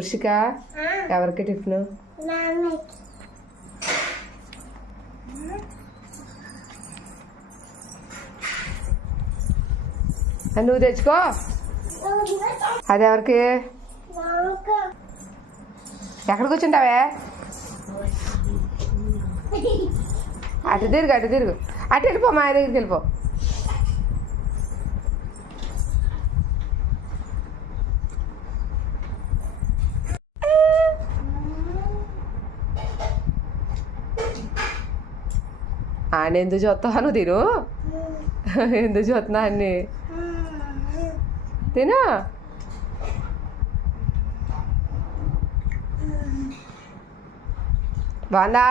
ఉషిక ఎవరికి టిఫిన్? నువ్వు తెచ్చుకో. అది ఎవరికి? ఎక్కడ కూర్చుంటావే? అటు తిరుగు అటు వెళ్ళిపో. మా ఆయన దగ్గరికి వెళ్ళిపో. ఆయన ఎందుకు చూస్తావా? నువ్వు తిను. ఎందుకు చూస్తున్నా అన్ని తిను. బాగుందా?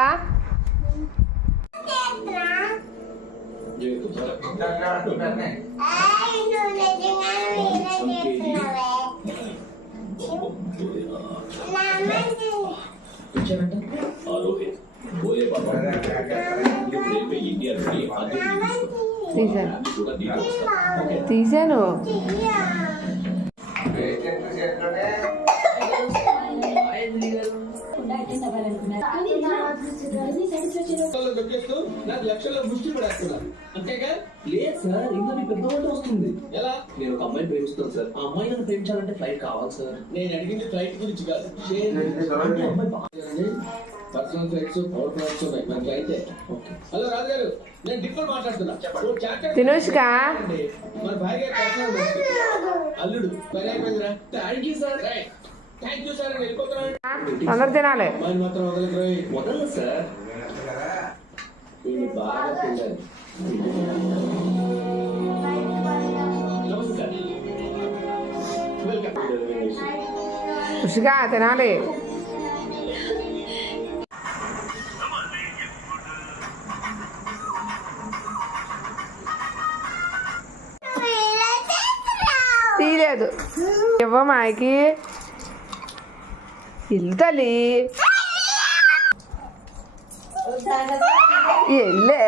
తీసాను. లక్షల్లో ముష్టి పడేస్తున్నా అంతేగా? లేదు సార్, ఇంకా మీ పెద్ద ఓటు వస్తుంది. ఎలా? నేను ఒక అమ్మాయిని ప్రేమిస్తాను సార్. ఆ అమ్మాయి నన్ను ప్రేమించాలంటే ఫ్లైట్ కావాలి సార్. నేను అడిగింది ఫ్లైట్ గురించి కాదు. పర్సనల్ ఫ్లైట్స్, పవర్ ఫ్లైట్స్ ఉన్నాయి. మన ఫ్లైట్. హలో రాజు గారు, నేను డిఫరెంట్ మాట్లాడుతున్నా. తినోష్కా మన భార్య పర్సనల్ అల్లుడు పని అయిపోయిందిరా. Thank you sir. Thank you sir. నేను వెళ్ళిపోతున్నాను. అందరు తినాలి. మరి మాత్రం వదలదు సార్. బాగా తిన్నాను. నమస్కారం. ఉషిగా తినాలి. తీయలేదు. ఇవ్వ మాయకి ఇల్లు తల్లి. వెళ్ళే